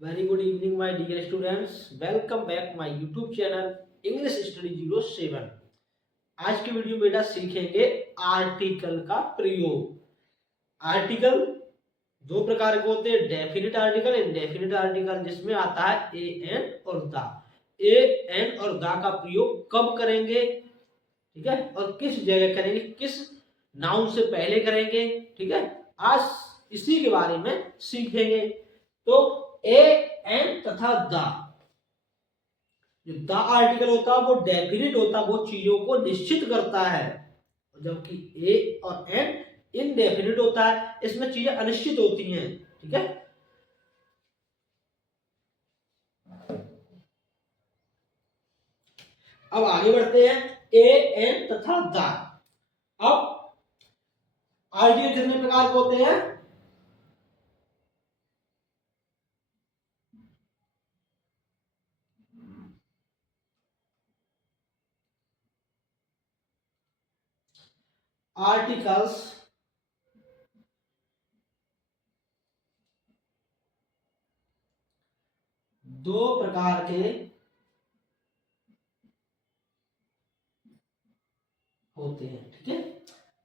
Very good evening, my dear students. Welcome back my YouTube channel English Study 07. आज की video में बेटा सीखेंगे आर्टिकल का प्रयोग। आर्टिकल दो प्रकार के होते हैं, डेफिनेट आर्टिकल, इनडेफिनेट आर्टिकल, जिसमें आता है ए एन और द। ए एन और द का प्रयोग कब करेंगे, ठीक है, और किस जगह करेंगे, किस नाउन से पहले करेंगे, ठीक है, आज इसी के बारे में सीखेंगे। तो ए एन तथा द, जो द आर्टिकल होता है वो डेफिनेट होता है, वो चीजों को निश्चित करता है, जबकि ए और एन इनडेफिनेट होता है, इसमें चीजें अनिश्चित होती हैं, ठीक है। अब आगे बढ़ते हैं, ए एन तथा द। अब आर्टिकल कितने प्रकार के होते हैं? आर्टिकल्स दो प्रकार के होते हैं, ठीक है।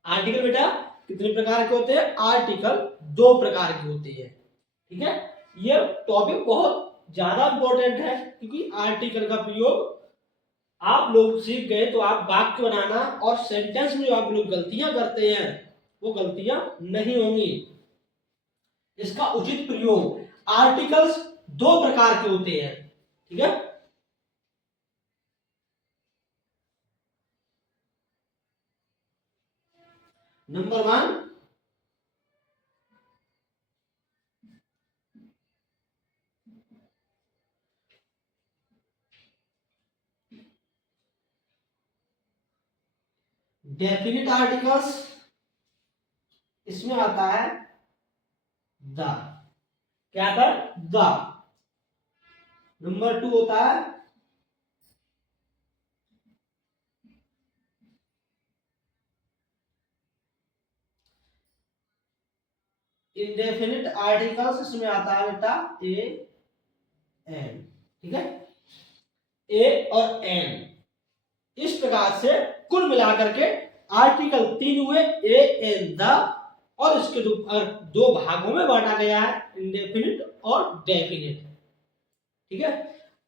आर्टिकल बेटा कितने प्रकार के होते हैं? आर्टिकल दो प्रकार के होते हैं, ठीक है। ये टॉपिक बहुत ज्यादा इंपॉर्टेंट है, क्योंकि आर्टिकल का प्रयोग आप लोग सीख गए तो आप वाक्य बनाना और सेंटेंस में जो आप लोग गलतियां करते हैं वो गलतियां नहीं होंगी। इसका उचित प्रयोग, आर्टिकल्स दो प्रकार के होते हैं, ठीक है। नंबर 1, डेफिनिट आर्टिकल्स, इसमें आता है द। क्या आता है? द। नंबर 2 होता है इंडेफिनिट आर्टिकल्स, इसमें आता है बेटा ए एन, ठीक है। ए और एन, इस प्रकार से कुल मिलाकर के आर्टिकल 3 हुए, ए एन द, और इसके दो भागों में बांटा गया है, इंडेफिनिट और डेफिनिट, ठीक है।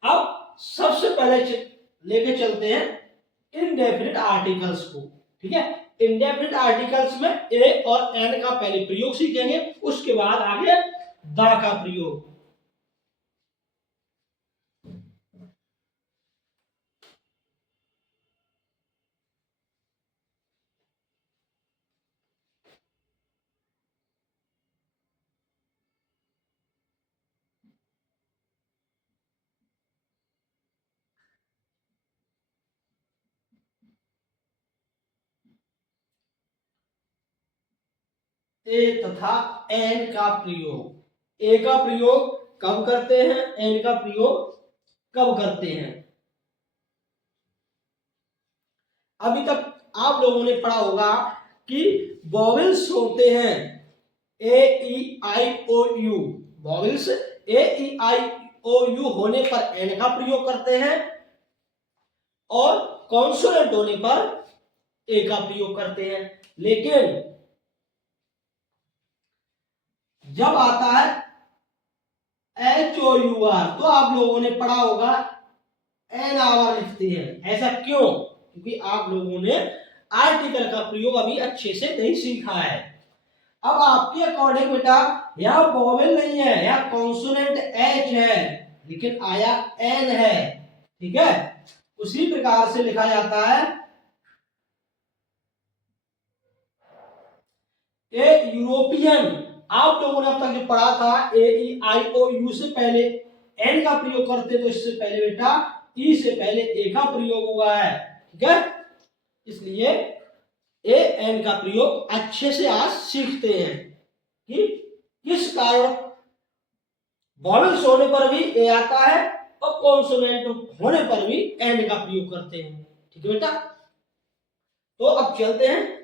अब सबसे पहले लेके चलते हैं इनडेफिनिट आर्टिकल्स को, ठीक है। इनडेफिनिट आर्टिकल्स में ए और एन का पहले प्रयोग सीखेंगे, उसके बाद आगे द का प्रयोग। ए तथा एन का प्रयोग। ए का प्रयोग कब करते हैं, एन का प्रयोग कब करते हैं? अभी तक आप लोगों ने पढ़ा होगा कि वॉवेल्स होते हैं A E I O U. Vowels A E I O U होने पर एन का प्रयोग करते हैं, और कॉन्सोनेंट होने पर ए का प्रयोग करते हैं। लेकिन जब आता है एच ओ यू आर, तो आप लोगों ने पढ़ा होगा एन आवर लिखते हैं। ऐसा क्यों? क्योंकि आप लोगों ने आर्टिकल का प्रयोग अभी अच्छे से नहीं सीखा है। अब आपके अकॉर्डिंग बेटा यह वोवेल नहीं है, यह कॉन्सोनेंट एच है, लेकिन आया एन है, ठीक है। उसी प्रकार से लिखा जाता है ए यूरोपियन। आप लोगों ने अब तक जो पढ़ा था ए ई आई ओ यू से पहले एन का प्रयोग करते, तो इससे पहले बेटा ई से पहले ए का प्रयोग हुआ है, ठीक है। इसलिए ए एन का प्रयोग अच्छे से आज सीखते हैं कि किस कारण वॉवेल्स होने पर भी ए आता है और कॉन्सोनेंट होने पर भी एन का प्रयोग करते हैं, ठीक है बेटा। तो अब चलते हैं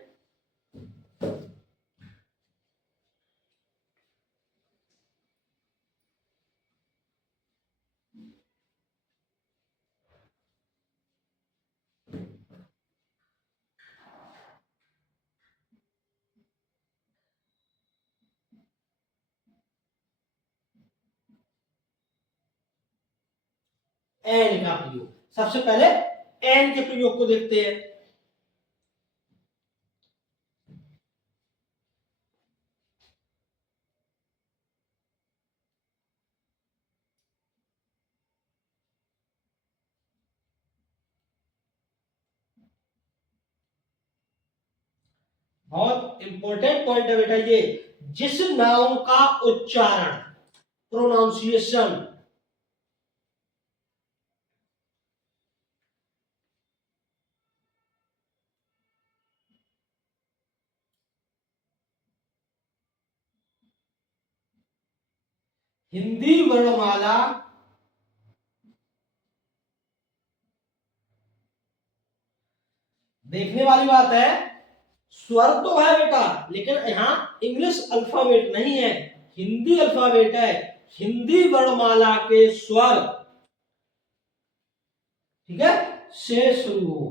एन का प्रयोग। सबसे पहले एन के प्रयोग को देखते हैं। बहुत इंपॉर्टेंट पॉइंट है बेटा ये, जिस नाउन का उच्चारण, प्रोनाउंसिएशन, हिंदी वर्णमाला देखने वाली बात है, स्वर तो है बेटा, लेकिन यहां इंग्लिश अल्फाबेट नहीं है, हिंदी अल्फाबेट है। हिंदी वर्णमाला के स्वर, ठीक है, से शुरू हो।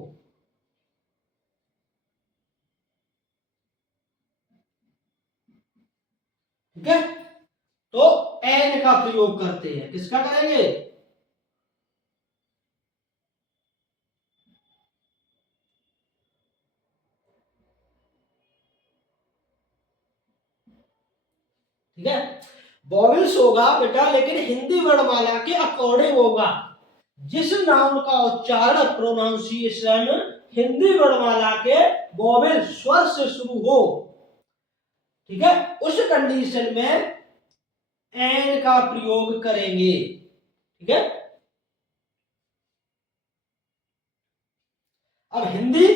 ठीक है, तो एन का प्रयोग करते हैं। किसका करेंगे? ठीक है, वॉवेल्स होगा बेटा, लेकिन हिंदी वर्णमाला के अकॉर्डिंग होगा। जिस नाउन का उच्चारण, प्रोनाउंसिएशन हिंदी वर्णमाला के वॉवेल स्वर से शुरू हो, ठीक है, उस कंडीशन में एन का प्रयोग करेंगे। ठीक है, अब हिंदी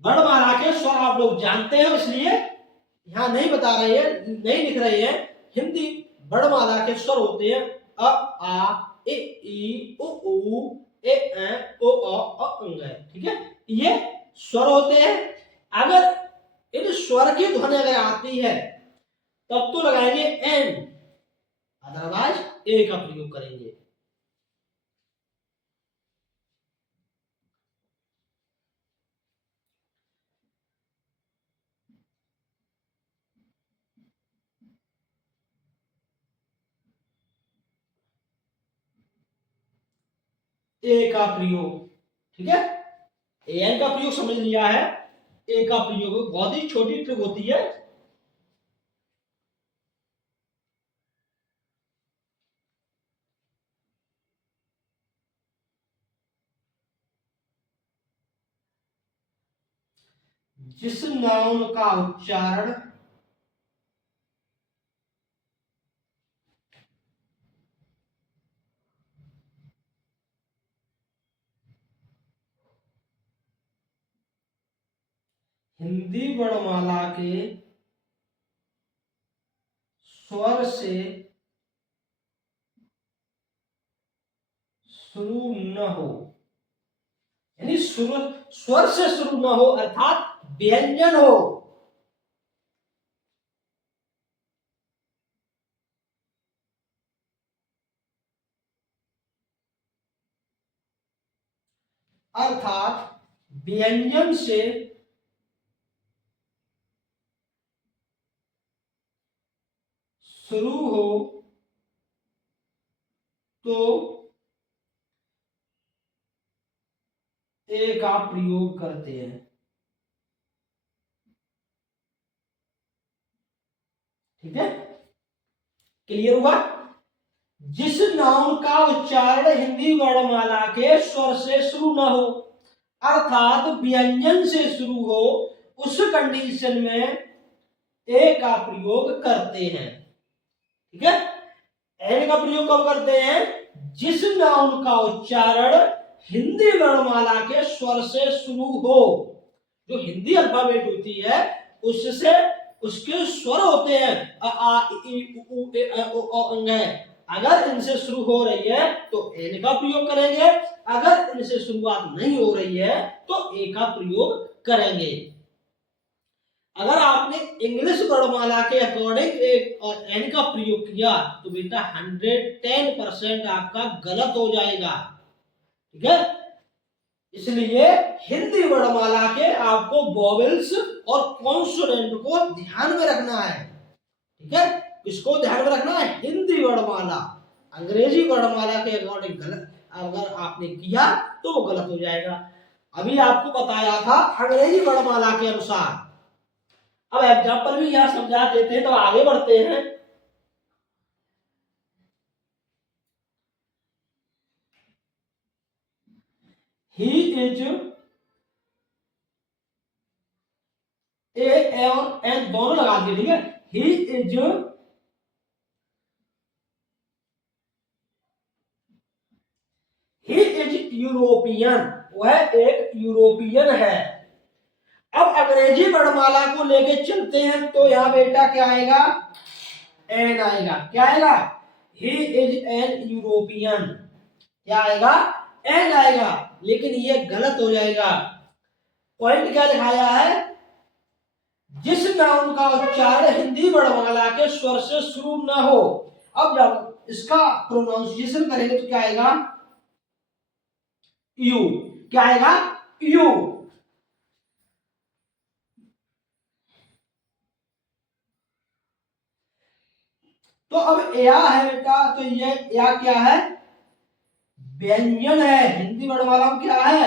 वर्णमाला के स्वर आप लोग जानते हैं, इसलिए यहां नहीं बता रहे हैं, नहीं लिख रहे हैं। हिंदी वर्णमाला के स्वर होते हैं अ, आ, ए, ई, उ, ए, ओ, अंग। ठीक है, ये स्वर होते हैं। अगर इन स्वर की ध्वनि अगर आती है तब तो लगाएंगे एन, अदरवाइज ए का प्रयोग करेंगे। ए का प्रयोग, ठीक है, एन का प्रयोग समझ लिया है। ए का प्रयोग बहुत ही छोटी ट्रिक होती है। जिस नाउन का उच्चारण हिंदी वर्णमाला के स्वर से शुरू न हो, यानी स्वर से शुरू न हो अर्थात व्यंजन हो, अर्थात व्यंजन से शुरू हो तो ए का प्रयोग करते हैं। ठीक है, क्लियर हुआ? जिस नाउन का उच्चारण हिंदी वर्णमाला के स्वर से शुरू न हो अर्थात व्यंजन से शुरू हो, उस कंडीशन में ए का प्रयोग करते हैं। ठीक है, एन का प्रयोग कब करते हैं? जिस नाउन का उच्चारण हिंदी वर्णमाला के स्वर से शुरू हो, जो हिंदी अल्फाबेट होती है उससे उसके स्वर होते हैं अ, आ, इ, उ, ए, ओ, अंग है। अगर इनसे शुरू हो रही है तो एन का प्रयोग करेंगे, अगर इनसे शुरुआत नहीं हो रही है तो ए का प्रयोग करेंगे। अगर आपने इंग्लिश वर्णमाला के अकॉर्डिंग एक और एन का प्रयोग किया तो बेटा 110% आपका गलत हो जाएगा। ठीक है, इसलिए हिंदी वर्णमाला के आपको वॉवेल्स और कॉन्सोनेंट को ध्यान में रखना है। ठीक है, इसको ध्यान में रखना है। हिंदी वर्णमाला, अंग्रेजी वर्णमाला के अकॉर्डिंग गलत, अगर आपने किया तो वो गलत हो जाएगा। अभी आपको बताया था अंग्रेजी वर्णमाला के अनुसार। अब एग्जाम्पल भी यहां समझा देते हैं, तो आगे बढ़ते हैं। ही इज ए और एन दोनों लगा दिए, ठीक है। ही इज यूरोपियन, वह एक यूरोपियन है। अब अंग्रेजी वर्णमाला को लेके चलते हैं, तो यहां बेटा क्या आएगा, एन आएगा। क्या आएगा, ही इज एन यूरोपियन, क्या आएगा, एन आएगा। लेकिन ये गलत हो जाएगा। पॉइंट क्या लिखाया है, जिस नाउन का उच्चारण हिंदी वर्णमाला के स्वर से शुरू न हो। अब जब इसका प्रोनाउंसिएशन करेंगे तो क्या आएगा, यू। क्या आएगा, यू। तो अब या है बेटा, तो ये या क्या है, व्यंजन है। हिंदी वर्णमाला में क्या है,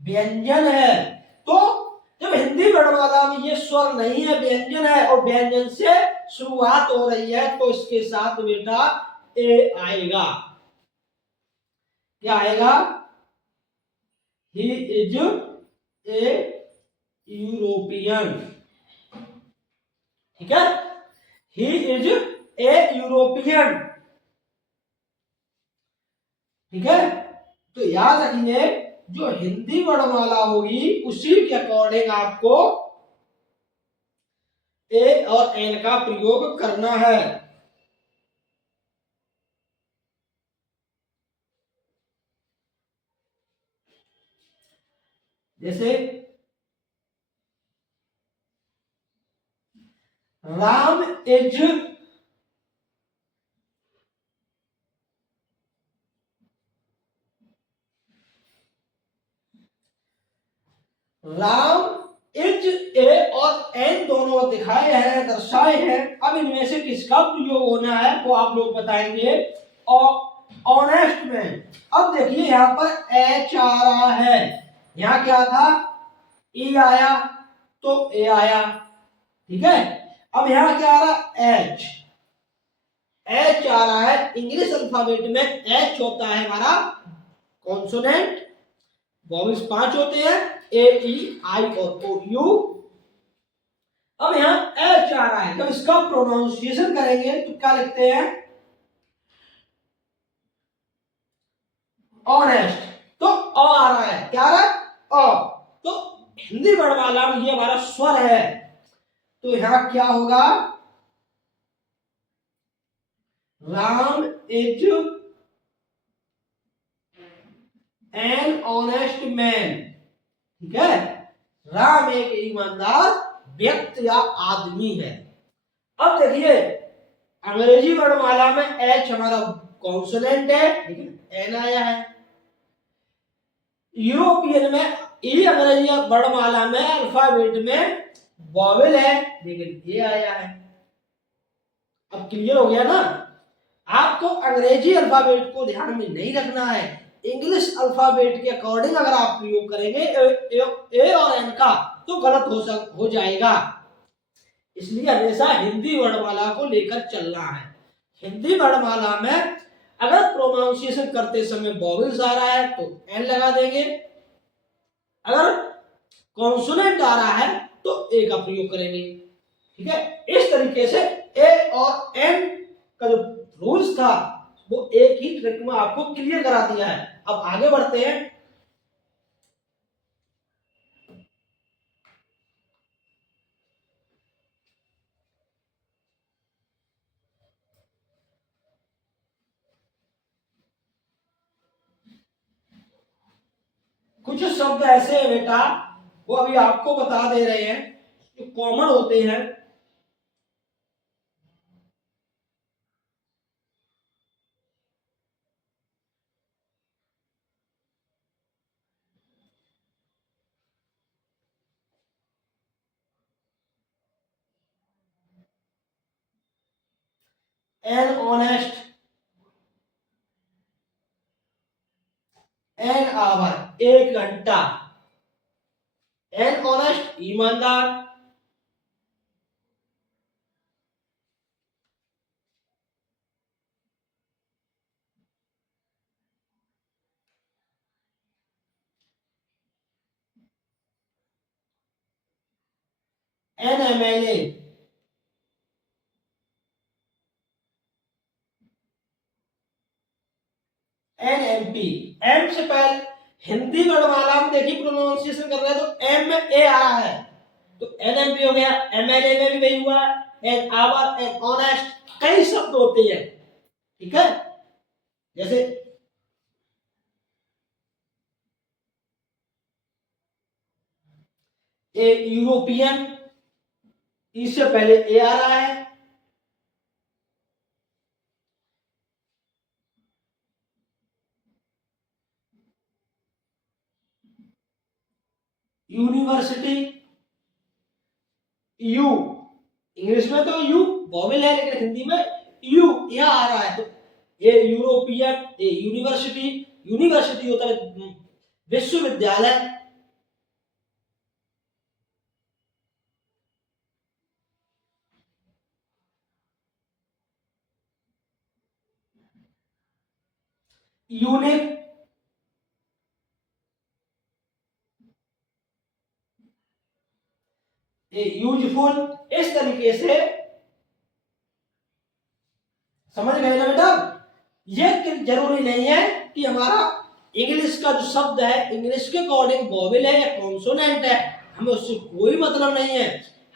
व्यंजन है। तो जब हिंदी वर्णमाला में ये स्वर नहीं है, व्यंजन है, और व्यंजन से शुरुआत हो रही है, तो इसके साथ बेटा ए आएगा। क्या आएगा, ही इज ए यूरोपियन, ठीक है। ही इज ए यूरोपियन, ठीक है। तो याद रखिए, जो हिंदी वर्णमाला होगी उसी के अकॉर्डिंग आपको ए और एन का प्रयोग करना है। जैसे Ram is, Ram is a और एन दोनों दिखाए हैं, दर्शाए हैं। अब इनमें से किसका प्रयोग होना है वो आप लोग बताएंगे। और ऑनेस्ट मैन, अब देखिए यहां पर एच आ रहा है, यहां क्या था, ई आया, तो ए आया, ठीक है। अब यहां क्या आ रहा, एच, एच आ रहा है। इंग्लिश अल्फाबेट में एच होता है हमारा कॉन्सोनेंट, वॉवेल्स 5 होते हैं, ए ई आई और ओ यू। अब यहां एच आ रहा है, जब इसका प्रोनाउंसिएशन करेंगे तो क्या लिखते हैं, ऑनेस्ट। तो अ आ रहा है, क्या आ रहा है, अ। तो हिंदी वर्णमाला में ये हमारा स्वर है, तो यहां क्या होगा, Ram is an honest man, ठीक है। राम एक ईमानदार व्यक्ति या आदमी है। अब देखिए अंग्रेजी वर्णमाला में एच हमारा कॉन्सोनेंट है, लेकिन एन आया है। यूरोपियन में ई अंग्रेजी वर्णमाला में अल्फाबेट में वॉवेल है, लेकिन ए आया है। अब क्लियर हो गया ना। आपको अंग्रेजी अल्फाबेट को ध्यान में नहीं रखना है, इंग्लिश अल्फाबेट के अकॉर्डिंग अगर आप प्रयोग करेंगे ए और एन का, तो गलत हो जाएगा। इसलिए हमेशा हिंदी वर्णमाला को लेकर चलना है। हिंदी वर्णमाला में अगर प्रोनाउंसिएशन करते समय वॉवेल्स आ रहा है तो एन लगा देंगे, अगर कॉन्सोनेंट आ रहा है तो ए का प्रयोग करेंगे, ठीक है। इस तरीके से ए और एन का जो रूल्स था वो एक ही ट्रिक में आपको क्लियर करा दिया है। अब आगे बढ़ते हैं। कुछ शब्द ऐसे हैं बेटा, वो अभी आपको बता दे रहे हैं, जो कॉमन होते हैं। एन ऑनेस्ट, एन आवर एक घंटा, एन ऑनेस्ट ईमानदार, an MLA, an MP. M से पहले हिंदी वर्णमाला में देखिए प्रोनाउंसिएशन कर रहे हैं तो एम में ए आ रहा है, तो एन एमपी हो गया। एमएलए में भी वही हुआ, एन आवर, एन ऑनेस्ट, कई शब्द होते हैं, ठीक है। जैसे ए यूरोपियन, इससे पहले ए आ रहा है। यूनिवर्सिटी, यू, इंग्लिश में तो यू वॉवेल है लेकिन हिंदी में यू यह आ रहा है, तो ए यूरोपियन, ए यूनिवर्सिटी, यूनिवर्सिटी होता है विश्वविद्यालय, यूनिक, यूजफुल। इस तरीके से समझ गए ना बेटा। ये जरूरी नहीं है कि हमारा इंग्लिश का जो शब्द है इंग्लिश के अकॉर्डिंग वॉवेल है या कॉन्सोनेंट है, हमें उससे कोई मतलब नहीं है।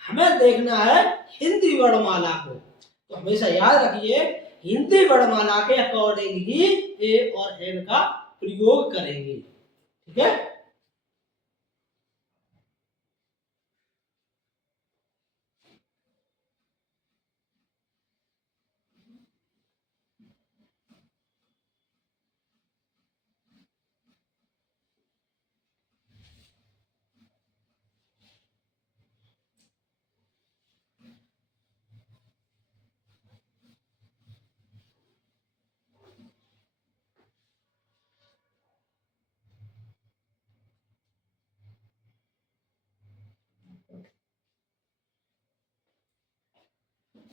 हमें देखना है हिंदी वर्णमाला को, तो हमेशा याद रखिए हिंदी वर्णमाला के अकॉर्डिंग ही ए और एन का प्रयोग करेंगे, ठीक है।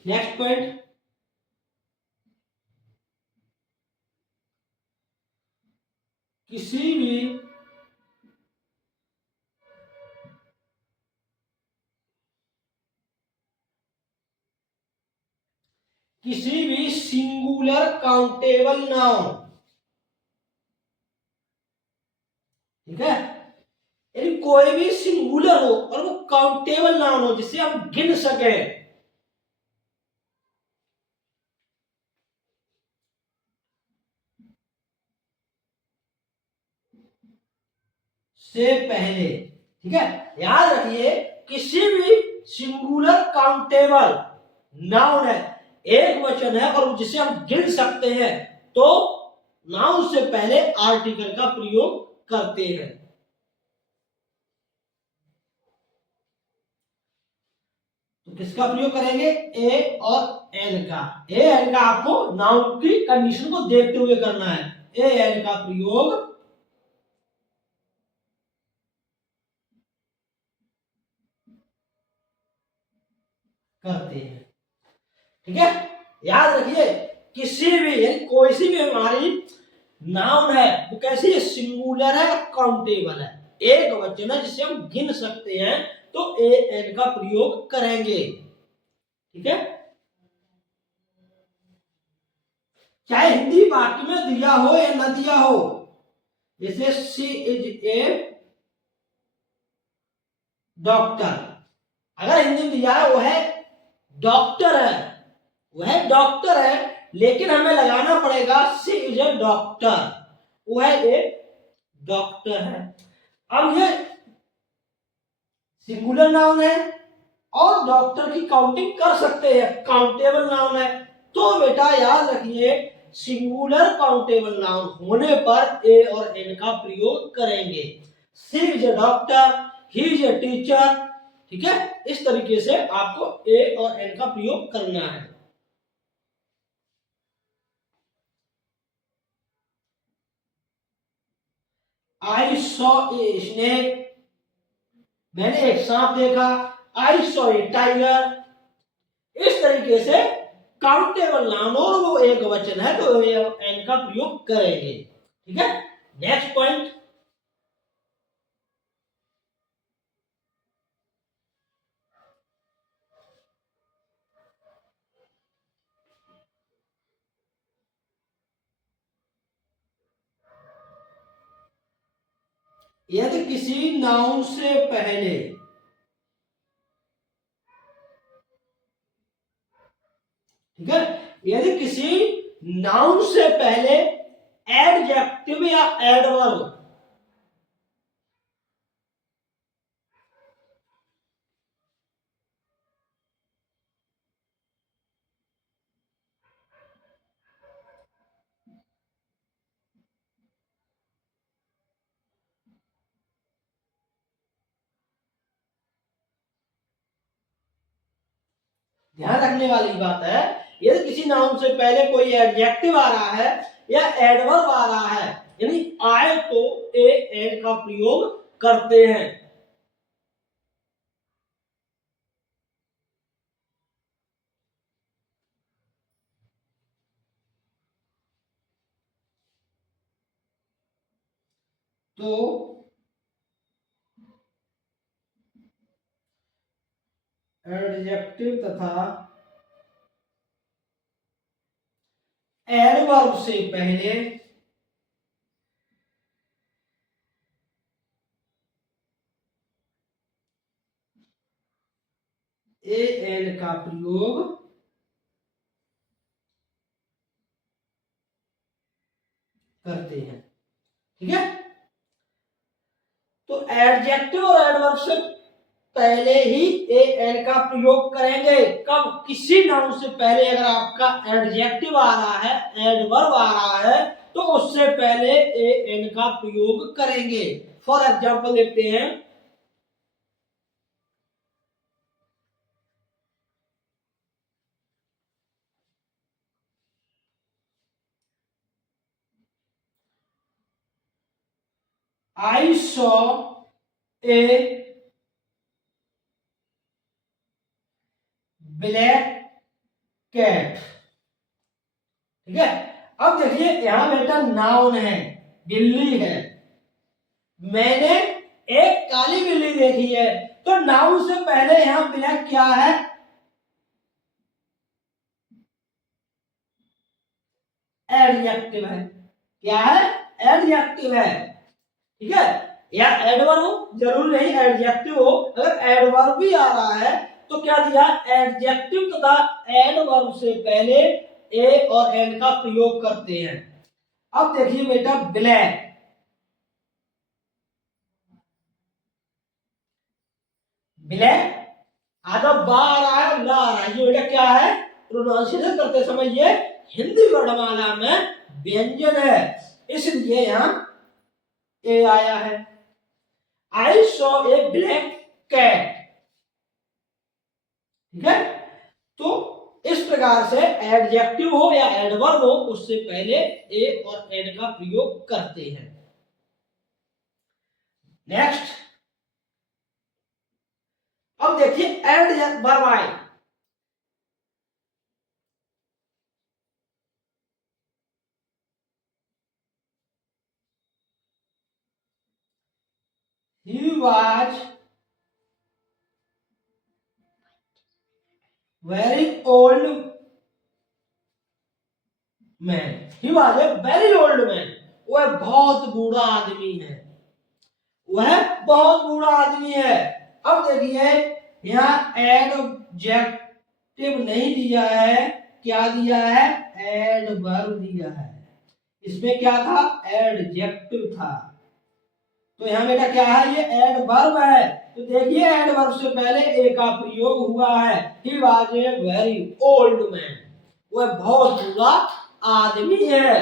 नेक्स्ट पॉइंट, किसी भी सिंगुलर काउंटेबल नाउन, ठीक है, यानी कोई भी सिंगुलर हो और वो काउंटेबल नाउन हो जिसे हम गिन सके, से पहले, ठीक है। याद रखिए किसी भी सिंगुलर काउंटेबल नाउन है, एक वचन है और जिसे हम गिन सकते हैं, तो नाउन से पहले आर्टिकल का प्रयोग करते हैं। तो किसका प्रयोग करेंगे, ए और एन का। ए एन का आपको नाउन की कंडीशन को देखते हुए करना है, ए एन का प्रयोग करते हैं, ठीक है। याद रखिए किसी भी यानी कोई सी भी हमारी नाउन है वो कैसी है, सिंगुलर है, काउंटेबल है, एक वचन है जिसे हम गिन सकते हैं, तो ए एन का प्रयोग करेंगे, ठीक है। चाहे हिंदी वाक्य में दिया हो या न दिया हो, जैसे शी इज ए डॉक्टर, अगर हिंदी में दिया है वो है डॉक्टर है, वह डॉक्टर है, लेकिन हमें लगाना पड़ेगा शी इज ए डॉक्टर, वह एक डॉक्टर है। अब ये सिंगुलर नाउन है और डॉक्टर की काउंटिंग कर सकते हैं, काउंटेबल नाउन है, तो बेटा याद रखिए सिंगुलर काउंटेबल नाउन होने पर ए और एन का प्रयोग करेंगे। She is a doctor, he is a teacher, ठीक है। इस तरीके से आपको ए और एन का प्रयोग करना है। आई सॉ ए स्नेक, मैंने एक सांप देखा। आई सॉ ए टाइगर। इस तरीके से काउंटेबल नाउन और वो एक वचन है तो ये एन का प्रयोग करेंगे। ठीक है, नेक्स्ट पॉइंट, यदि किसी नाउन से पहले ठीक है, यदि किसी नाउन से पहले एडजेक्टिव या एडवर्ब ध्यान रखने वाली बात है, यदि किसी नाउन से पहले कोई एडजेक्टिव आ रहा है या एडवर्ब आ रहा है, यानी आए तो ए एड का प्रयोग करते हैं। तो एडजेक्टिव तथा एडवर्ब से पहले ए एन का प्रयोग करते हैं। ठीक है, तो एडजेक्टिव और एडवर्ब से पहले ही ए एन का प्रयोग करेंगे। कब? किसी नाउन से पहले अगर आपका एडजेक्टिव आ रहा है, एडवर्ब आ रहा है, तो उससे पहले ए एन का प्रयोग करेंगे। फॉर एग्जांपल देखते हैं, I saw a black cat. ठीक है, अब देखिए यहां बेटा नाउन है, बिल्ली है, मैंने एक काली बिल्ली देखी है, तो नाउन से पहले यहां ब्लैक क्या है? एडजेक्टिव है। क्या है? एडजेक्टिव है। ठीक है, या एडवर्ब हो, जरूरी नहीं एडजेक्टिव हो, अगर एडवर्ब भी आ रहा है तो क्या दिया? एडजेक्टिव तथा एडवर्ब से पहले ए और एन का प्रयोग करते हैं। अब देखिए बेटा ब्लैक, ब्लैक आधा बा आ रहा है, ला आ रहा है, ये बेटा क्या है? प्रोनाउंसिएशन करते समय ये हिंदी वर्णमाला में व्यंजन है, इसलिए यहां ए आया है। I saw a black cat. ठीक है, तो इस प्रकार से एडजेक्टिव हो या एडवर्ब हो, उससे पहले ए और एन का प्रयोग करते हैं। नेक्स्ट, अब देखिए एडवर्ब आए, he was very old man, he was a very old man, वह बहुत बूढ़ा आदमी है, वह बहुत बूढ़ा आदमी है। अब देखिए यहाँ एडजेक्टिव नहीं दिया है, क्या दिया है? एडवर्ब दिया है। इसमें क्या था? एडजेक्टिव था, तो यहाँ बेटा क्या है? ये एडवर्ब है। तो देखिए एडवर्ब से पहले ए का प्रयोग हुआ है, he was a very old man, वह बहुत बूढ़ा आदमी है।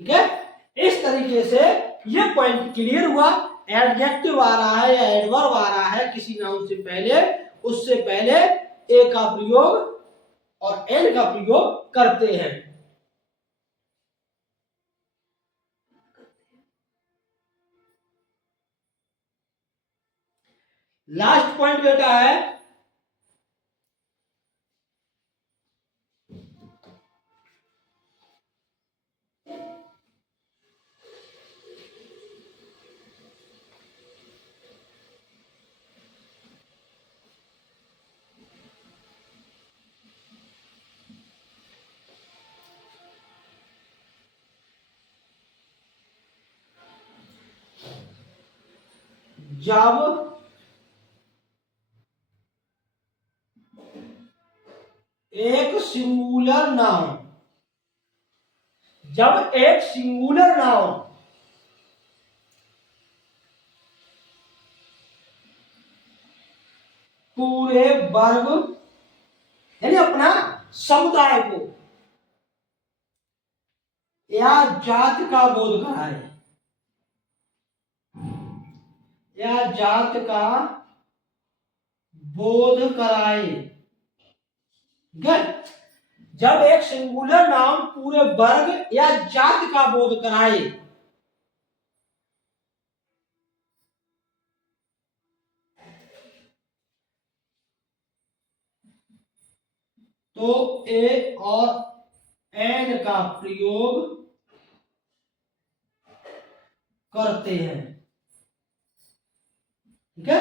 ठीक है, इस तरीके से ये पॉइंट क्लियर हुआ। एडजेक्टिव आ रहा है या एडवर्ब आ रहा है किसी नाउन से पहले, उससे पहले ए का प्रयोग और एन का प्रयोग करते हैं। लास्ट पॉइंट बेटा है जब एक सिंगुलर नाउन, जब एक सिंगुलर नाउन पूरे वर्ग यानी अपना समुदाय को या जात का बोध कराए, या जात का बोध कराए। जब एक सिंगुलर नाउन पूरे वर्ग या जात का बोध कराए तो ए और एन का प्रयोग करते हैं। ठीक है,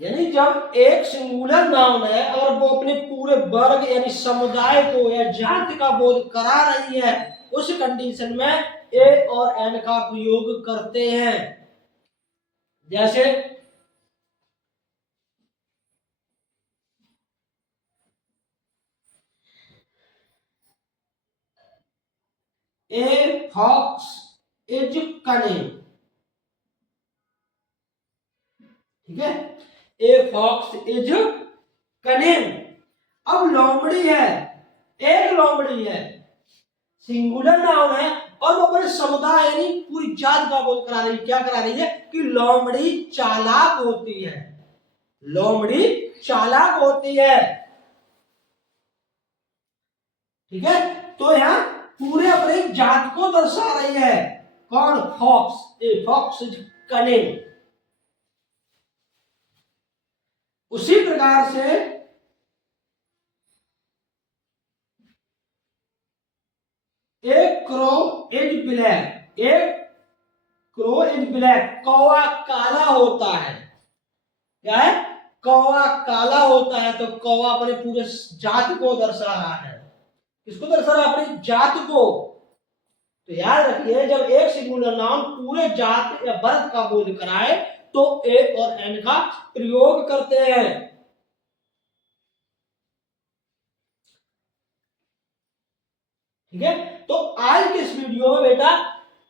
यानी जब एक सिंगुलर नाउन है और वो अपने पूरे वर्ग यानी समुदाय को या जाति का बोध करा रही है, उस कंडीशन में ए और एन का प्रयोग करते हैं। जैसे ए फॉक्स इज कनिंग। ठीक है, ए फॉक्स इज कनिंग। अब लोमड़ी है, एक लोमड़ी है, सिंगुलर नाउन है और वो अपने समुदाय यानी पूरी जात का बोध करा रही है। क्या करा रही है कि लोमड़ी चालाक होती है, लोमड़ी चालाक होती है। ठीक है, तो यहां पूरे अपने जात को दर्शा रही है। कौन? Fox. A fox is cunning. उसी प्रकार से एक क्रो इज ब्लैक, एक क्रो इज ब्लैक, कौवा काला होता है। क्या है? कौवा काला होता है। तो कौवा अपने पूरे जात को दर्शा रहा है। किसको दर्शा रहा है? अपनी जात को। तो याद रखिए, जब एक सिंगुलर नाउन पूरे जात या वर्ग का बोध कराए तो ए और एन का प्रयोग करते हैं। ठीक है, तो आज के इस वीडियो में बेटा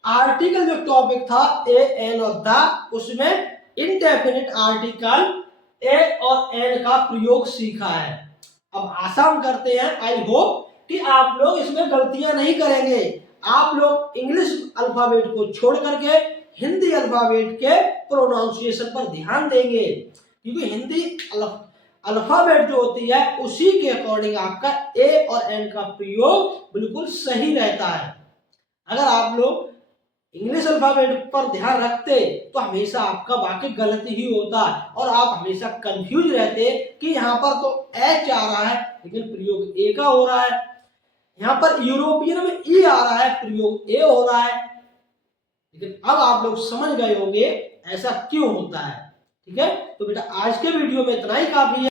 आर्टिकल जो टॉपिक था ए एन और द, उसमें इनडेफिनिट आर्टिकल ए और एन का प्रयोग सीखा है। अब आसान करते हैं। आई होप कि आप लोग इसमें गलतियां नहीं करेंगे। आप लोग इंग्लिश अल्फाबेट को छोड़ करके हिंदी अल्फाबेट के प्रोनाउंसिएशन पर ध्यान देंगे, क्योंकि हिंदी अल्फाबेट जो होती है उसी के अकॉर्डिंग आपका ए और एन का प्रयोग बिल्कुल सही रहता है। अगर आप लोग इंग्लिश अल्फाबेट पर ध्यान रखते तो हमेशा आपका वाकई गलती ही होता और आप हमेशा कंफ्यूज रहते कि यहाँ पर तो एच आ रहा है लेकिन प्रयोग ए का हो रहा है, यहाँ पर यूरोपियन में ई आ रहा है प्रयोग ए हो रहा है। लेकिन अब आप लोग समझ गए होंगे ऐसा क्यों होता है। ठीक है, तो बेटा आज के वीडियो में इतना ही काफी है।